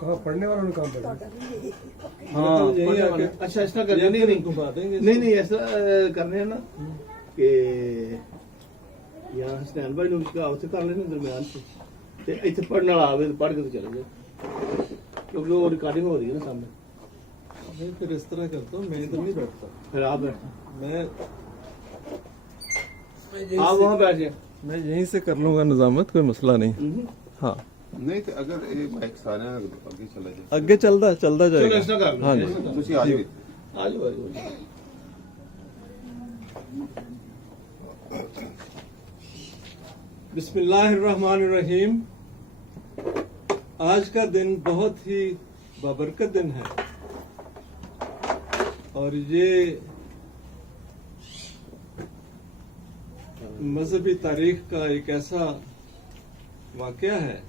کہاں پڑھنے والوں نے کام کرنا؟ ہاں اچھا ایسا کرنا نہیں ایسا کرنے ہیں نا کہ یہاں حسنین بھائی نے اتنے کر لینا درمیان سے اتنے پڑھنے والا آئے پڑھ کے تو چلے جائے کیونکہ وہ ریکارڈنگ ہو رہی ہے نا سامنے. میں پھر اس طرح کرتا ہوں, میں ادھر نہیں بیٹھتا, پھر آپ بیٹھیں, میں آپ وہاں بیٹھ جائیں. میں یہیں سے کر لوں گا نظامت, کوئی مسئلہ نہیں. ہاں نہیں تو اگر مائک سارے اگے چلا جائے اگے چلتا چلو جائے ایسا گا. کر لو. ہاں جی تسی آ جاؤ. آ جاؤ آ جاؤ. بسم اللہ الرحمن الرحیم. آج کا دن بہت ہی بابرکت دن ہے, اور یہ مذہبی تاریخ کا ایک ایسا واقعہ ہے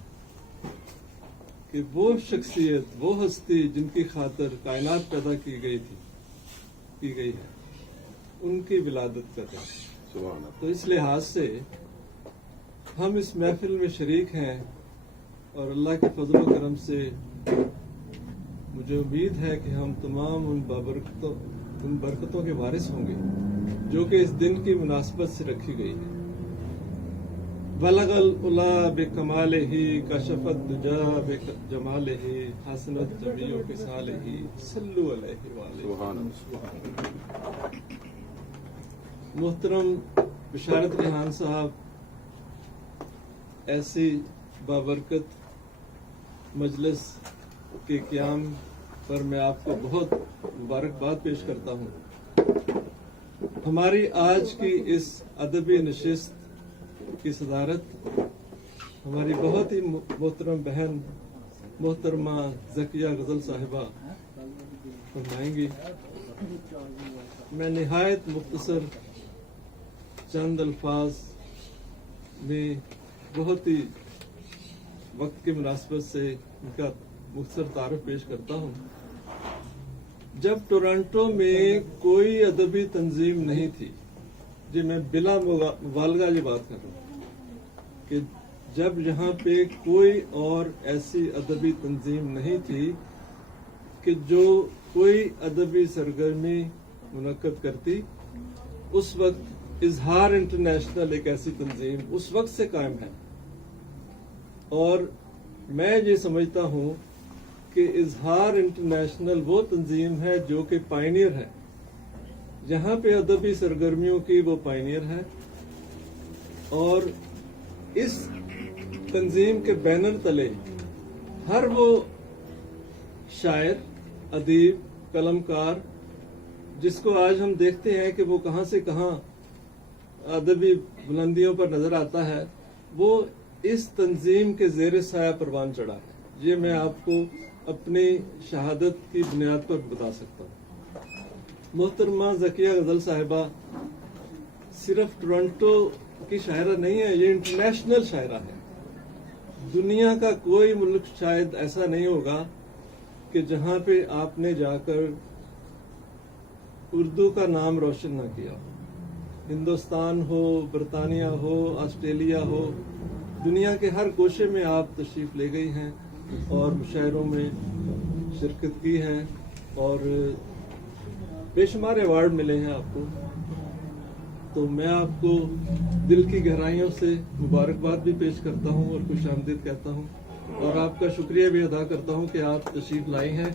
کہ وہ شخصیت, وہ ہستی جن کی خاطر کائنات پیدا کی گئی ہے, ان کی ولادت کا دن. سبحان اللہ. تو اس لحاظ سے ہم اس محفل میں شریک ہیں, اور اللہ کے فضل و کرم سے مجھے امید ہے کہ ہم تمام ان برکتوں کے وارث ہوں گے جو کہ اس دن کی مناسبت سے رکھی گئی ہے. بلغ العلا بکمالہ کشف الدجا بجمالہ حسنت جمیع خصالہ صلوا علیہ وآلہ. سبحان اللہ. محترم بشارت ریحان صاحب, ایسی بابرکت مجلس کے قیام پر میں آپ کو بہت مبارکباد پیش کرتا ہوں. ہماری آج کی اس ادبی نشست کی صدارت ہماری بہت ہی محترم بہن محترمہ ذکیہ غزل صاحبہ فرمائیں گی. میں نہایت مختصر چند الفاظ میں بہت ہی وقت کی مناسبت سے ان کا مختصر تعارف پیش کرتا ہوں. جب ٹورانٹو میں کوئی ادبی تنظیم نہیں تھی, جی میں بلا مبالغہ یہ بات کر رہا ہوں کہ جب یہاں پہ کوئی اور ایسی ادبی تنظیم نہیں تھی کہ جو کوئی ادبی سرگرمی منعقد کرتی, اس وقت اظہار انٹرنیشنل ایک ایسی تنظیم اس وقت سے قائم ہے. اور میں یہ سمجھتا ہوں کہ اظہار انٹرنیشنل وہ تنظیم ہے جو کہ پائنیئر ہے, جہاں پہ ادبی سرگرمیوں کی وہ پائنیئر ہے. اور اس تنظیم کے بینر تلے ہر وہ شاعر, ادیب, قلمکار جس کو آج ہم دیکھتے ہیں کہ وہ کہاں سے کہاں ادبی بلندیوں پر نظر آتا ہے, وہ اس تنظیم کے زیر سایہ پروان چڑھا ہے. یہ میں آپ کو اپنی شہادت کی بنیاد پر بتا سکتا ہوں. محترمہ ذکیہ غزل صاحبہ صرف ٹورنٹو کی شاعرہ نہیں ہے, یہ انٹرنیشنل شاعرہ ہے. دنیا کا کوئی ملک شاید ایسا نہیں ہوگا کہ جہاں پہ آپ نے جا کر اردو کا نام روشن نہ کیا. ہندوستان ہو, برطانیہ ہو, آسٹریلیا ہو, دنیا کے ہر گوشے میں آپ تشریف لے گئی ہیں اور مشاعروں میں شرکت کی ہے, اور بے شمار ایوارڈ ملے ہیں آپ کو. تو میں آپ کو دل کی گہرائیوں سے مبارکباد بھی پیش کرتا ہوں اور خوش آمدید کہتا ہوں, اور آپ کا شکریہ بھی ادا کرتا ہوں کہ آپ تشریف لائی ہیں,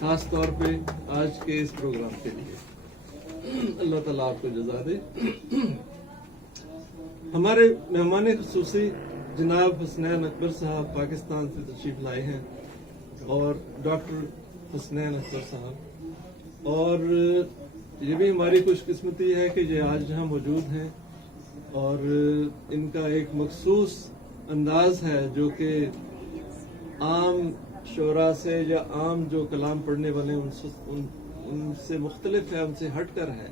خاص طور پہ آج کے اس پروگرام کے لیے. اللہ تعالیٰ آپ کو جزا دے. ہمارے مہمان خصوصی جناب حسنین اکبر صاحب پاکستان سے تشریف لائے ہیں, اور ڈاکٹر حسنین اکبر صاحب, اور یہ بھی ہماری خوش قسمتی ہے کہ یہ آج یہاں موجود ہیں, اور ان کا ایک مخصوص انداز ہے جو کہ عام شعراء سے یا عام جو کلام پڑھنے والے ان سے مختلف ہے, ان سے ہٹ کر ہے,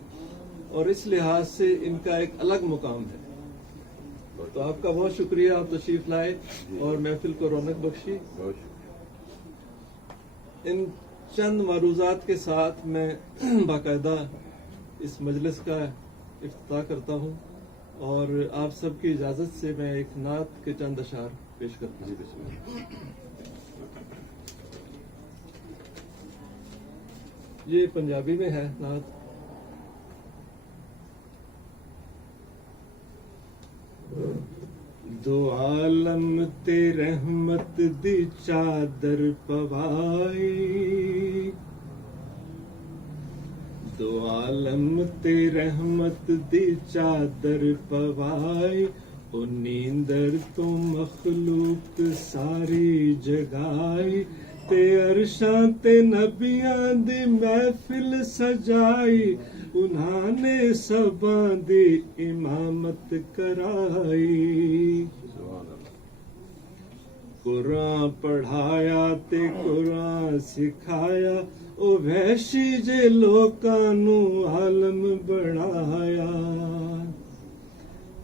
اور اس لحاظ سے ان کا ایک الگ مقام ہے. تو آپ کا بہت شکریہ, آپ تشریف لائے اور محفل کو رونق بخشی. ان چند معروضات کے ساتھ میں باقاعدہ اس مجلس کا افتتاح کرتا ہوں, اور آپ سب کی اجازت سے میں ایک نعت کے چند اشعار پیش کرتا ہوں. یہ پنجابی میں ہے نعت. دو عالم تے رحمت دی چادر پوائی، دو عالم تے رحمت دی چادر پوائی، او نیندر تو مخلوق ساری جگائی، تے عرشاں تے نبیاں دی محفل سجائی، انہاں نے سباں دی امامت کرائی. قرآن پڑھایا تے قرآن سکھایا، او وحشی جے لوکاں نو عالم بنایا.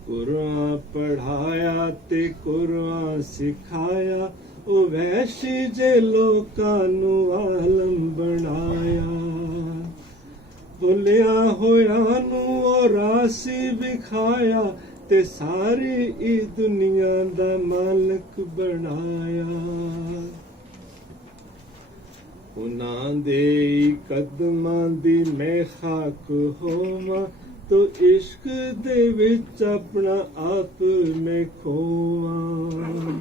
قرآن پڑھایا تے قرآن سکھایا، او وحشی جے لوکاں نو عالم بنایا. بھلیا ہویا نو او راسی بکھایا، تے ساری ای دنیا دا مالک بنایا. انہاں دے قدماں دی میں خاک ہوواں، تو عشق دے وچ اپنا آپ میں کھوواں.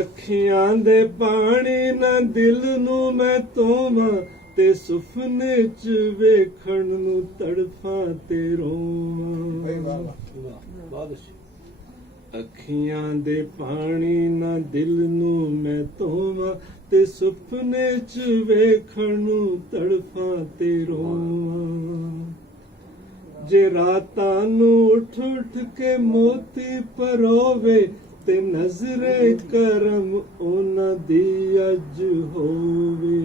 اکھیاں دے پانی نہ دل نو میں توواں، تے سفنے چ ویکھن نو تڑفاں تے روواں. اکھیاں دے پانی نہ دل نو میں توواں، تے سپنے چ ویکھن نو تڑفاں تے روواں. جے راتاں نو اٹھ اٹھ کے موتی پرووے، تے نظر کرم اونا دی اج ہووے.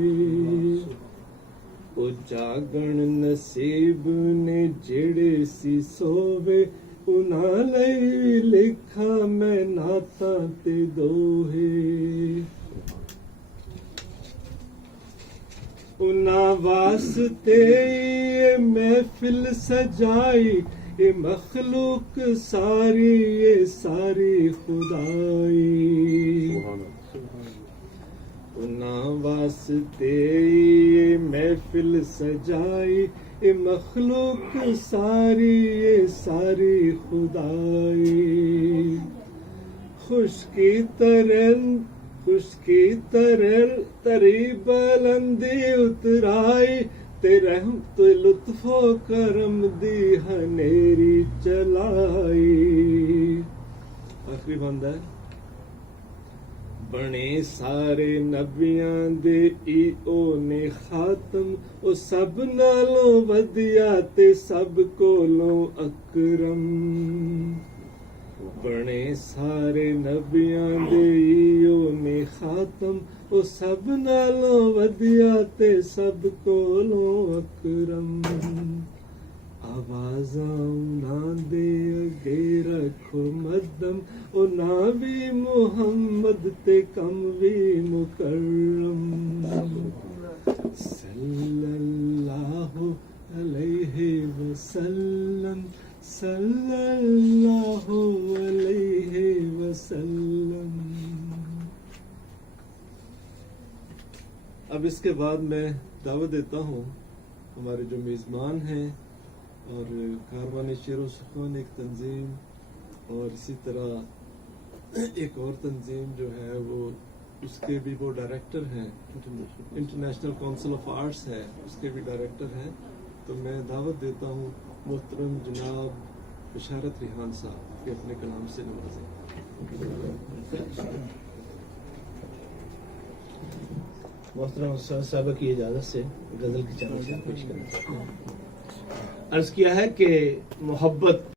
او جاگن نصیب نے جڑے سی سووے، انہاں لئی لکھا میں نعتاں تے دوہے. انہاں واسطے یہ محفل سجائی، یہ مخلوق ساری یہ ساری خدائی. انہاں واسطے یہ محفل سجائی، یہ مخلوق ساری یہ ساری خدائی. خشکی تری بلندی اترائی، تے رحمت لطف و کرم دی ہنیری چلائی. آخری بند ہے. بنے سارے نبیاں دے ای او نے خاتم، او سب نالوں ودیا تے سب کولوں اکرم. بنے سارے نبیاں دے ای او نے خاتم، او سب نالوں ودیا تے سب کولوں اکرم. آوازاں انہاں دے اگے رکھو مدم، او نا بھی محمد تے کم بھی مکرم. صلی اللہ علیہ وسلم، صلی اللہ علیہ وسلم. اب اس کے بعد میں دعوت دیتا ہوں ہمارے جو میزبان ہیں اور کاروان شعر و سخن ایک تنظیم، اور اسی طرح ایک اور تنظیم جو ہے وہ اس کے بھی وہ ڈائریکٹر ہیں، انٹرنیشنل کونسل آف آرٹس ہے، اس کے بھی ڈائریکٹر ہیں. تو میں دعوت دیتا ہوں محترم جناب بشارت ریحان صاحب کہ اپنے کلام سے نوازیں. محترم استاد صاحبہ کی اجازت سے غزل کی چند اشعار پیش کرنا. عرض کیا ہے کہ محبت